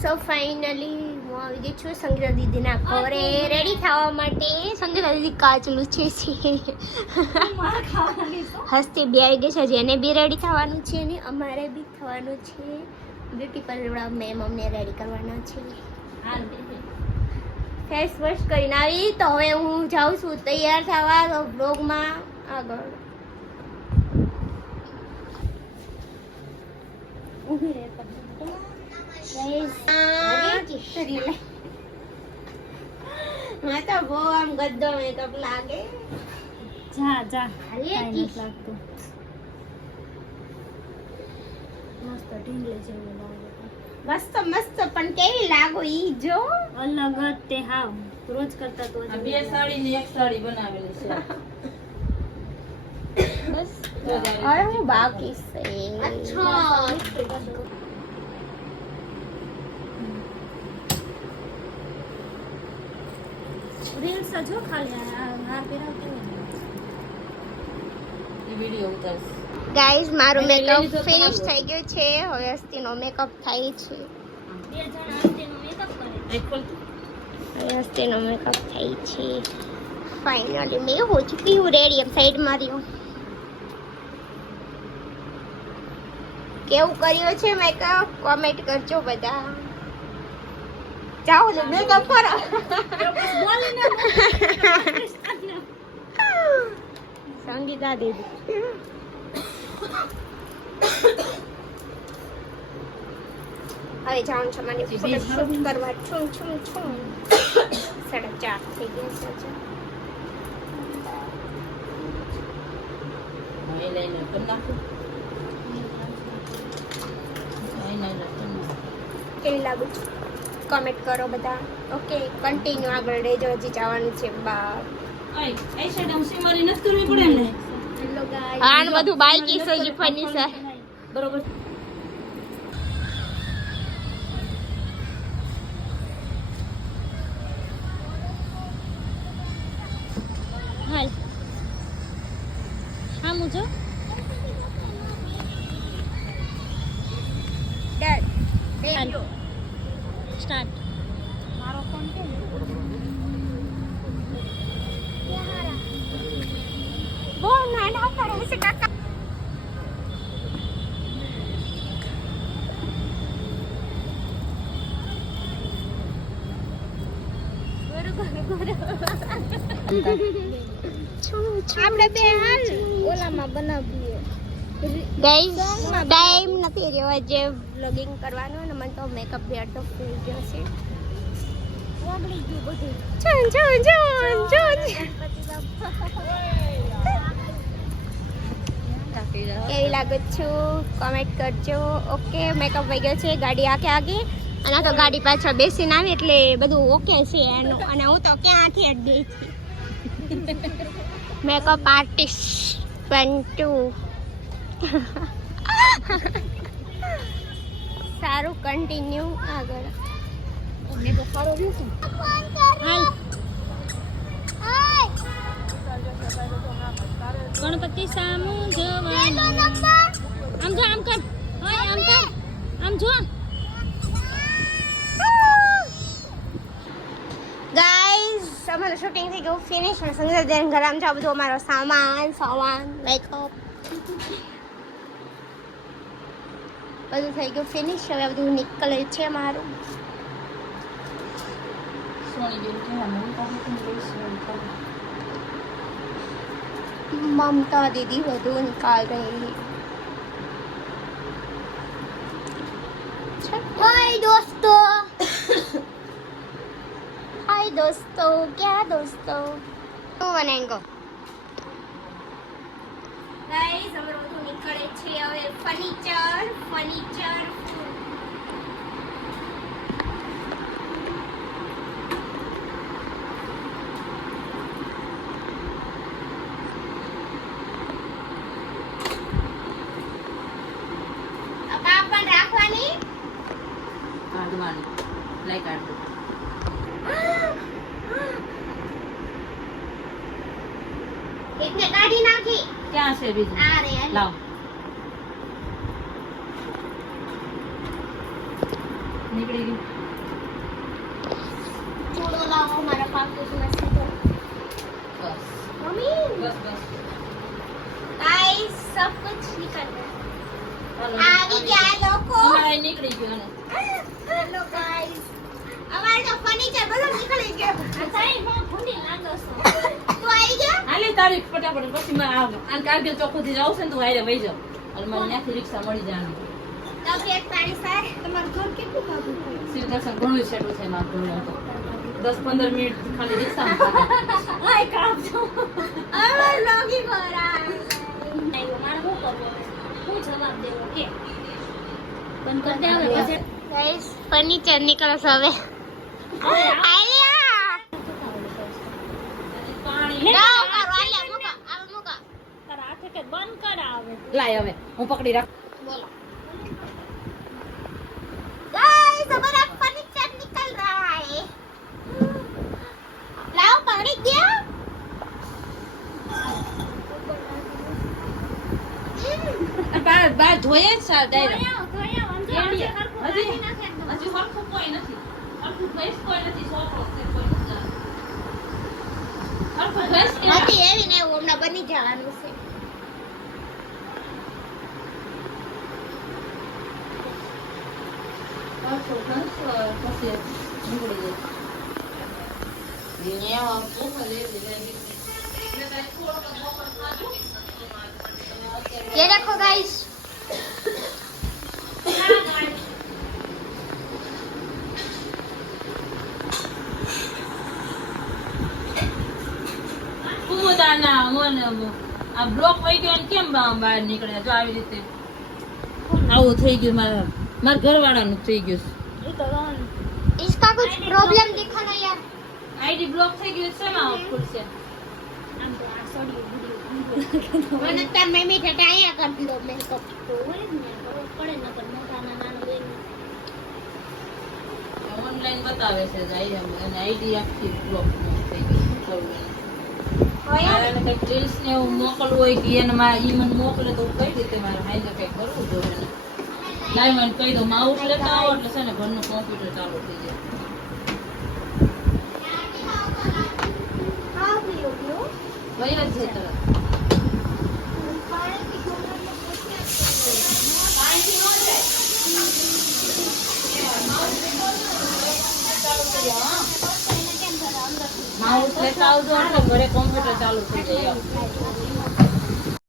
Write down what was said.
So finally હું આવી ગઈ છું સંગીતા દીદીના ઘરે રેડી થવા માટે? સંગીતા દીદી કાચલું છે હસ્તી બે આવી ગઈ છે જેને બી રેડી થવાનું છે ને અમારે બી થવાનું છે. બ્યુટી પાર્લર મેમ અમને રેડી કરવાના છે. ફેસ વોશ કરીને આવી તો હવે હું જાઉં છું તૈયાર થવા તો બ્લોગમાં આગળ. ઊભી રહે મેં તો બહુ આમ ગદ્દો મેકઅપ લાગે જા જા હાલે કાંઈ કી. નથી લાગતું મસ્ત ઢીંગલી જેવું લાગે મસ્ત મસ્ત પણ કેવી લાગો ઈ જો અલગ જ તે હાવ રોજ કરતા તો આ બે સાડી ની એક સાડી બનાવેલી છે બસ हम बाकी से अच्छा અચ્છા રીલ્સ જો ખાલી આ હોય. એ વીડિયો ઉતારશે. ગાઈઝ મારું મેકઅપ ફિનિશ થઈ ગયું છે. હવે હસ્તીનો મેકઅપ થાય છે. બે જણ આરતીનો મેકઅપ કરે એક હવે હસ્તીનો મેકઅપ થાય છે. ફાઇનલી મેં હો ચુકી હું રેડી એમ સાઈડ માર્યો કેવું કર્યો છે મેં મેકઅપ કોમેન્ટ કરજો બધા. જાઓ લે તો કરો સંગીતા દીદી. હવે જાઉં છું મને ફોટોશૂટ કરવા. છું છું છું સાડા ચાર થઈ ગયા છે આઈલાઈનર કરી નાખું આઈલાઈનર કરી નાખું કેવી લાગુ છું? કમેન્ટ કરો બધા. ઓકે કન્ટિન્યુ આગળ રહેજો હજી જવાનું છે બા આન બધું બાઈકી ફર્નિચર બરોબર. હાલ હા મુજો. ડન હાલ. સ્ટાર્ટ મારો ફોન કે બહુ નાના પડે છે કાકા. આપણે બે હાલ ઓલામાં બનાવીએ ગાઈઝ ટાઈમ નથી રહ્યો જે વ્લોગિંગ કરવાનું અને મને તો મેકઅપ બી અડધો ફૂલ ગયો છે. ચુન ચુન કેવી લાગુ છું? કોમેન્ટ કરજો. ઓકે મેકઅપ વહી ગયો છે ગાડી આખે આગે. અને તો ગાડી પાછળ બેસીને આવી એટલે બધું ઓકે છે એનું. અને હું તો ક્યાંથી ગઈ છું મેકઅપ આર્ટિસ્ટ પેન્ટુ સારું કન્ટિન્યુ આગળ. મેકઅપ સારો રહ્યો છે હાલ ગણપતિ સામુ જવાનું. આમ જો આમ કર. હોય આમ કર. આમ જો. ગાઈઝ અમારું શૂટિંગ થઈ ગયું ફિનિશ અને સંગીત ઘરે આમ આ બધું અમારો સામાન સામાન મેકઅપ બધું થઈ ગયું ફિનિશ હવે આ બધું નીકળે છે મારું સોની બેન કે હા હું પાસે પણ લઈશ એવું કહું. મમતા દીદી વધુ નિકાલ રહી हाय दोस्तों हाय दोस्तों क्या दोस्तों વન એન્ડ ગો ગાઈસ અમારું બધું નીકળે છે હવે ફર્નિચર ફર્નિચર રાખવાની? કાઢવાની. લઈ કાઢ. એકને કાઢી નાખી. ક્યાં છે બીજું? આ રે. લાવ. નીકળી ગયું ચૂડો લાવો મારા પાકું મસ્ત તો બસ. મમ્મી. બસ બસ. ગાઈસ સબ કુછ નીકળ ગયા. આવી ગયા લોકો. અમારે નીકળી ગયું હેલો ગાઈસ અમારે તો ફર્નિચર બધું નીકળી ગયું. સાઈ માં ઠંડી લાગો છો. તું આવી ગયો હાલી તારી ફટાફટ પછી મારે આવ. અને કારગિલ ચોખ્ખુથી જાવ છે ને તો હારે વહી જાવ અને મને ત્યાંથી રિક્ષા મળી જવાની તબિયત પાણી સારી તમારું ઘર કેટલું ભાગું શ્રી ઘણું સેટું છે મારું ઘરનું તો દસ પંદર મિનિટ ખાલી રિક્ષામાં હાય કામ છો હવે લોગી ગોરા મારે શું કરવું હું જવાબ દેવો કે બંધ કરી દે હવે પછી ગાઈસ ફર્નિચર નીકળસ હવે આલિયા પાણી લાવ કરો આલિયા મૂકો આ મૂકો તારા હાથે કે બંધ કરાવે લાય હવે હું પકડી રાખ बोलो गाइस हमारा फर्नीचर निकल रहा है लाओ पकड़ी गया બાર બાર જોઈએ જ સાર ડાયરેક્ટ ધોયા ધોયા હજી હજી હરખું કોઈ નથી હરખું ભેંસ કોઈ નથી સોફો છે કોઈ નથી હરખું ભેંસ કે નથી એવી ને એવું હમણાં બની જવાનું છે ये देखो गाइस કુમુદાના મને આ બ્લોક વહી ગયો ને કેમ બા- બહાર નીકળે જો આવી રીતે આવું થઈ ગયું મારા મારા ઘરવાળાનું થઈ ગયું इसका कुछ प्रॉब्लम दिखा ना यार આઈડી બ્લોક થઈ ગયું છે શેમાં ખુલશે मैंने तब मैं भी हटाया कर लो मेकअप ઓનલાઈન બતાવે છે જ આઈ એમ અને આઈડી આખી બ્લોક થઈ ગઈ શું કરવું એને? મારે એને કંઈક રીલ્સ ને એવું મોકલવું હોય કે એને મારે ઈ મને મોકલે તો કઈ રીતે મારે હાઈને કંઈક કરવું જોઈએ એને. ડાયમંડ કહી દઉં માઉસ લેતા આવો એટલે છે ને ઘરનું કોમ્પ્યુટર ચાલુ થઈ જાય. વહી માઉસ લેતા આવજો એટલે ઘરે કોમ્પ્યુટર ચાલુ થઈ જાય.